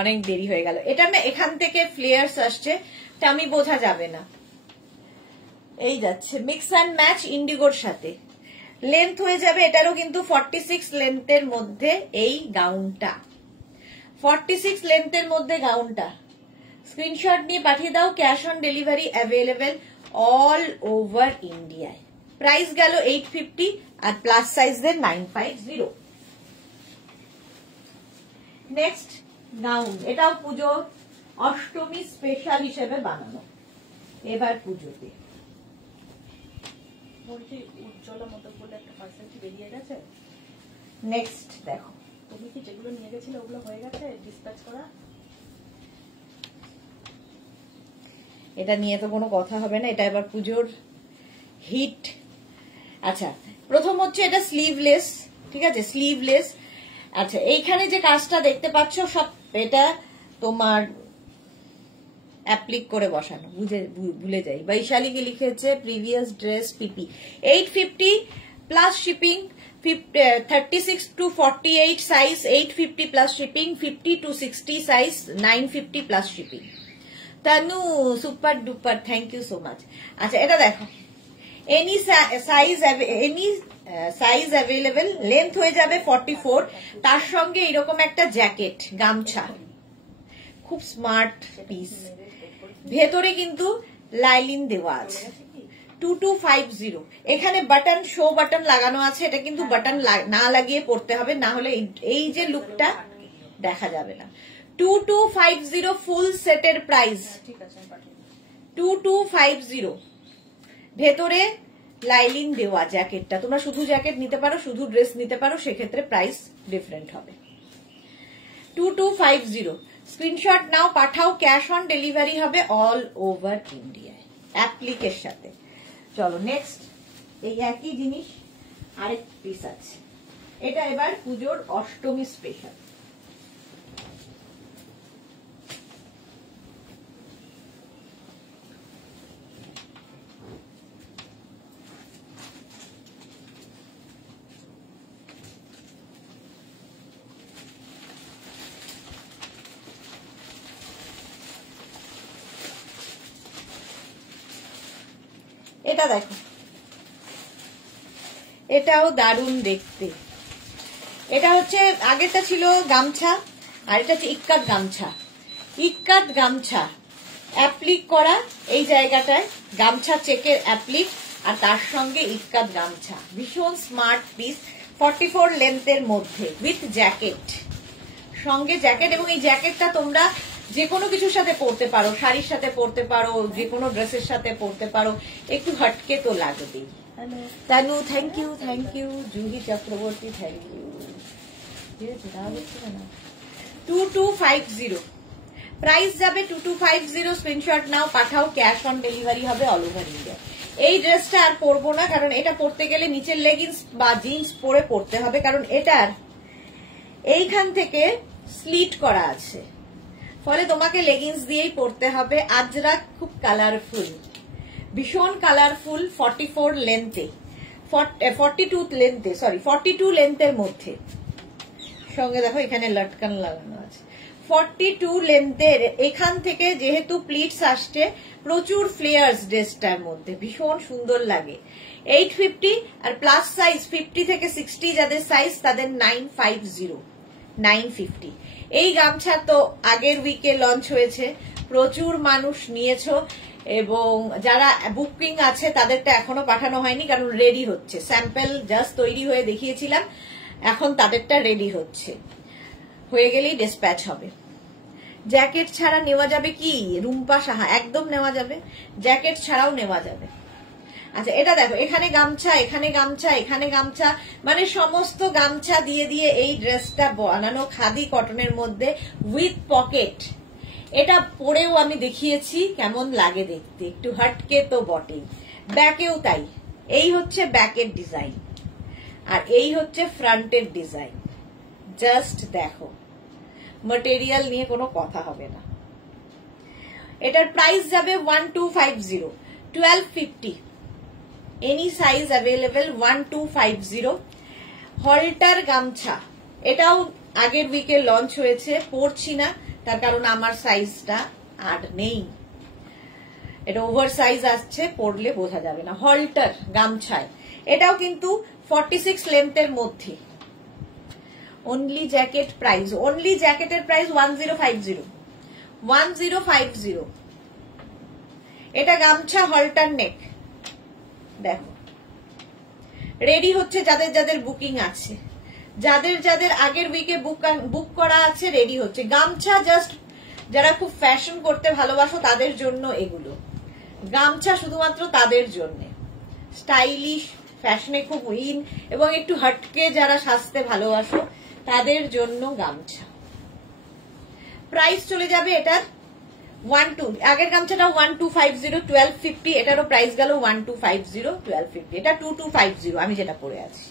অনেক দেরি হয়ে গেল। এটা না এখান থেকে ফ্লেয়ার্স আসছে, টামি বোঝা যাবে না। এই যাচ্ছে মিক্স অ্যান্ড ম্যাচ ইন্ডিগোর সাথে, লেন্থ হয়ে যাবে এটারও কিন্তু 46 লেন্থের মধ্যে এই গাউনটা, 46 লেন্থের মধ্যে গাউনটা। স্ক্রিনশট নিয়ে পাঠিয়ে দাও, cash on delivery available all over ইন্ডিয়ায়। প্রাইস গেল 850 আর প্লাস সাইজের 950। নেক্সট গাউন, এটাও পুজো অষ্টমী স্পেশাল হিসেবে বানানো, এবার পুজোতে। উজ্জ্বলা মতো বলে একটা পার্সেল কি বেরিয়ে গেছে? নেক্সট দেখো, তুমি কি যেগুলো নিয়ে গেছিলে ওগুলো হয়ে গেছে ডিসপ্যাচ করা? এটা নিয়ে তো কোনো কথা হবে না, এটা এবার পুজোর হিট। আচ্ছা প্রথম হচ্ছে এটা স্লিভলেস, ঠিক আছে স্লিভলেস। আচ্ছা এইখানে যে কাজটা দেখতে পাচ্ছ সব এটা তোমার অ্যাপ্লিক করে বসানো, ভুলে যাই। বৈশালী কি লিখেছে previous dress P P 850 plus shipping, 36 to 48 size 850 plus shipping, 50 to 60 size 950 plus shipping. Tanu super duper, thank you so much. আচ্ছা এটা দেখো, এনি সাইজ অ্যাভেলেবেল, লেন্থ হয়ে যাবে 44, তার সঙ্গে এরকম একটা জ্যাকেট গামছা, খুব স্মার্ট পিস। ভেতরে কিন্তু লাইলিন দেওয়া আছে 2250। এখানে বাটন, শো বাটন লাগানো আছে, এটা কিন্তু বাটন না লাগিয়ে পড়তে হবে, না হলে এই যে লুকটা দেখা যাবে না। 2250 ফুল সেটের প্রাইস 2250। ভেতরে লাইলিন দেওয়া জ্যাকেটটা, তোমরা শুধু জ্যাকেট নিতে পারো, শুধু ড্রেস নিতে পারো, সেক্ষেত্রে প্রাইস ডিফারেন্ট হবে। 2250 স্ক্রিনশট নাও, পাঠাও, ক্যাশ অন ডেলিভারি হবে অল ওভার ইন্ডিয়ায় অ্যাপ্লিকের সাথে। চলো নেক্সট, এই একই জিনিস আরেক পিস আছে, এটা এবার পুজোর অষ্টমী স্পেশাল। এটা দেখো, এটাও দারুণ দেখতে। এটা হচ্ছে আগেরটা ছিল গামছা, আর এটা হচ্ছে ইক্কাত গামছা। ইক্কাত গামছা অ্যাপ্লিক করা এই জায়গাটায়, গামছা চেকের অ্যাপ্লিক, আর তার সঙ্গে ইক্কাত গামছা, ভীষণ স্মার্ট পিস। 44 লেন্থের মধ্যে উইথ জ্যাকেট, সঙ্গে জ্যাকেট। এবং এই জ্যাকেটটা তোমরা যে কোনো কিছুর সাথে পরতে পারো, শাড়ির সাথে পরতে পারো, যে কোনো ড্রেসের সাথে পরতে পারো, একটু হটকে তো লাগবেই। Tanu thank you, thank you. Juhi Chakraborty thank you. 2250 price যাবে 2250। স্ক্রিনশট নাও, পাঠাও, ক্যাশ অন ডেলিভারি হবে অল ওভার ইন্ডিয়া। এই ড্রেসটা আর পরবো না, কারণ এটা পরতে গেলে নিচের লেগিংস বা জিন্স পরে পরতে হবে, কারণ এটার এইখান থেকে স্লিট করা আছে, ফলে তোমাকে লেগিংস দিয়েই পরতে হবে। আজরাক খুব কালারফুল, ভীষণ কালারফুল। 44 লেন্থে, 42 লেন্থের মধ্যে, সঙ্গে দেখো এখানে লটকান লাগানো আছে। 42 লেন্থের, এখান থেকে যেহেতু প্লিটস আসছে, প্রচুর ফ্লেয়ার্স ড্রেসটার মধ্যে, ভীষণ সুন্দর লাগে। 850 আর প্লাস সাইজ 50 থেকে 60 যাদের সাইজ, তাদের 950। এই গামছা তো আগের উইকে লঞ্চ হয়েছে, প্রচুর মানুষ নিয়েছো, এবং যারা বুকিং আছে তাদেরটা এখনো পাঠানো হয়নি, কারণ রেডি হচ্ছে। স্যাম্পল জাস্ট তৈরি হয়ে দেখিয়েছিলাম, এখন তাদেরটা রেডি হচ্ছে, হয়ে গেলেই ডিসপ্যাচ হবে। জ্যাকেট ছাড়া নেওয়া যাবে কি রুম্পা সাহা? একদম নেওয়া যাবে, জ্যাকেট ছাড়াও নেওয়া যাবে। আচ্ছা এটা দেখো, এখানে গামছা, এখানে গামছা, এখানে গামছা, মানে সমস্ত গামছা দিয়ে দিয়ে এই ড্রেসটা বানানো, খাদি কটনের মধ্যে উইথ পকেট। এটা পরেও আমি দেখিয়েছি কেমন লাগে দেখতে, একটু হটকে তো বটেই। ব্যাকেও তাই, এই হচ্ছে ব্যাকের ডিজাইন, আর এই হচ্ছে ফ্রন্টের ডিজাইন। জাস্ট দেখো, ম্যাটেরিয়াল নিয়ে কোনো কথা হবে না। এটার প্রাইস যাবে 1250, 1250, এনি সাইজ অ্যাভেলেবেল 1250। হলটার গামছা, এটাও আগের উইকে লঞ্চ হয়েছে, পরছি না তার কারণ আমার সাইজটা আর নেই, এটা ওভার সাইজ আসছে, পরলে বোঝা যাবে না। হলটার গামছায় এটাও কিন্তু 46 লেন্থের মধ্যে। অনলি জ্যাকেট প্রাইস, অনলি জ্যাকেটের প্রাইস 1050, 1050। এটা গামছা হলটার নেক, দেখো রেডি হচ্ছে যাদের যাদের বুকিং আছে, যাদের যাদের আগের উইকে বুক করা আছে রেডি হচ্ছে। গামছা জাস্ট যারা খুব ফ্যাশন করতে ভালোবাসো তাদের জন্য এগুলো, গামছা শুধুমাত্র তাদের জন্য, স্টাইলিশ ফ্যাশনে খুব উইন এবং একটু হটকে যারা সাজতে ভালোবাসো তাদের জন্য গামছা। প্রাইস চলে যাবে এটার 12, আগের গামছাটা 1250, 1250, এটারও প্রাইস গেল 1250, 1250, এটা 2250 আমি যেটা পরে আছি,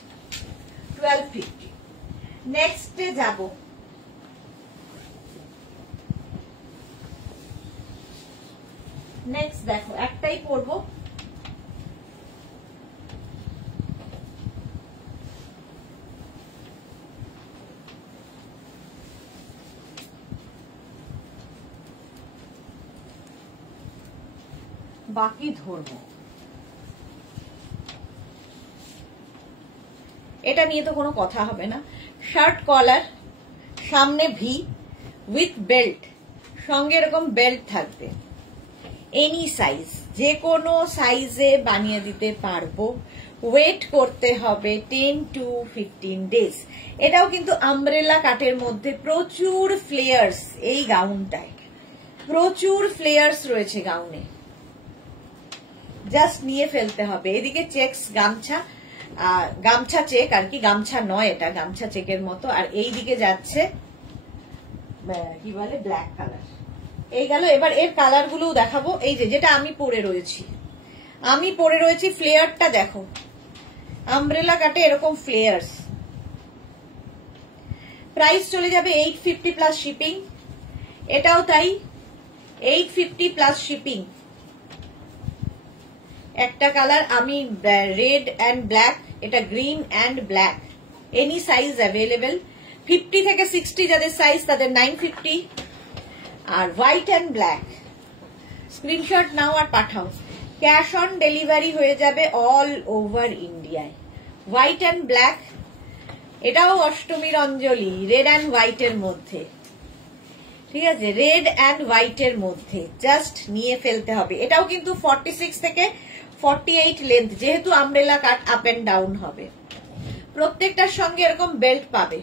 1250। নেক্সটে যাব, নেক্সট দেখো একটাই পরবো, বাকি ধরবো। এটা নিয়ে তো কোনো কথা হবে না। শার্ট কলার, সামনে ভি উইথ বেল্ট, সঙ্গে এরকম বেল্ট থাকবে, এনি সাইজ, যে কোনো সাইজে বানিয়ে দিতে পারবো। ওয়েট করতে হবে 10 to 15 ডেজ। এটাও কিন্তু আমব্রেলা কাটের মধ্যে, প্রচুর ফ্লেয়ার্স এই গাউনটায়, প্রচুর ফ্লেয়ার্স রয়েছে গাউনে, জাস্ট নিয়ে ফেলতে হবে। এদিকে চেকস গামছা, গামছা চেক আর কি, গামছা নয় এটা, গামছা চেকের মতো। আর এই দিকে যাচ্ছে কি বলে ব্ল্যাক কালার। এই গেল, এবার এর কালার গুলো দেখাবো। এই যে যেটা আমি পরে রয়েছি, ফ্লেয়ারটা দেখো, আমব্রেলা কাটে এরকম ফ্লেয়ার্স। প্রাইস চলে যাবে 850 প্লাস শিপিং, এটাও তাই 850 প্লাস শিপিং। একটা কালার আমি রেড অ্যান্ড ব্ল্যাক, এটা green and black, any size available. 50 থেকে 60 যাদের সাইজ তাদের 950। আর হোয়াইট অ্যান্ড ব্ল্যাক, স্ক্রিনশট নাও আর পাঠাও, ক্যাশ অন ডেলিভারি হয়ে যাবে অল ওভার ইন্ডিয়ায়। হোয়াইট অ্যান্ড ব্ল্যাক, এটাও অষ্টমীর অঞ্জলি, রেড অ্যান্ড হোয়াইটের মধ্যে, ঠিক আছে, রেড অ্যান্ড হোয়াইটের মধ্যে, জাস্ট নিয়ে ফেলতে হবে। এটাও কিন্তু 46 থেকে 48 লেন্থ, যেহেতু umbrella cut up and down হবে। প্রত্যেকটার সঙ্গে এরকম বেল্ট পাবে,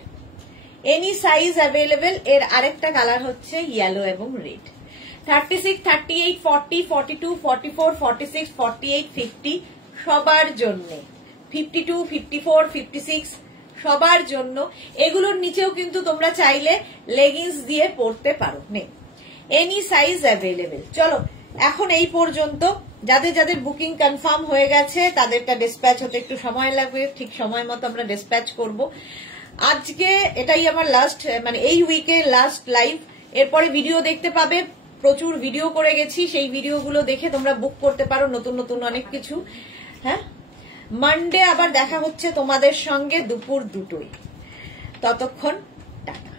এনি সাইজ অ্যাভেলেবেল। এর আরেকটা কালার হচ্ছে ইয়েলো এবং রেড। 36, 38, 40, 42, 44, 46, 48, 50 সবার জন্য, 52, 54, 56 সবার জন্য। এগুলোর নিচেও কিন্তু তোমরা চাইলে লেগিংস দিয়ে পরতে পারো, এনি সাইজ অ্যাভেলেবেল। চলো এখন এই পর্যন্ত, যাদের যাদের বুকিং কনফার্ম হয়ে গেছে তাদেরটা ডিসপ্যাচ হতে একটু সময় লাগবে, ঠিক সময় মতো আমরা ডিসপ্যাচ করব। আজকে এটাই আমার লাস্ট, মানে এই উইকের লাস্ট লাইভ। এরপরে ভিডিও দেখতে পাবে, প্রচুর ভিডিও করে গেছি, সেই ভিডিওগুলো দেখে তোমরা বুক করতে পারো নতুন নতুন অনেক কিছু। হ্যাঁ, মানডে আবার দেখা হচ্ছে তোমাদের সঙ্গে দুপুর 2টোয়। ততক্ষণ টাটা।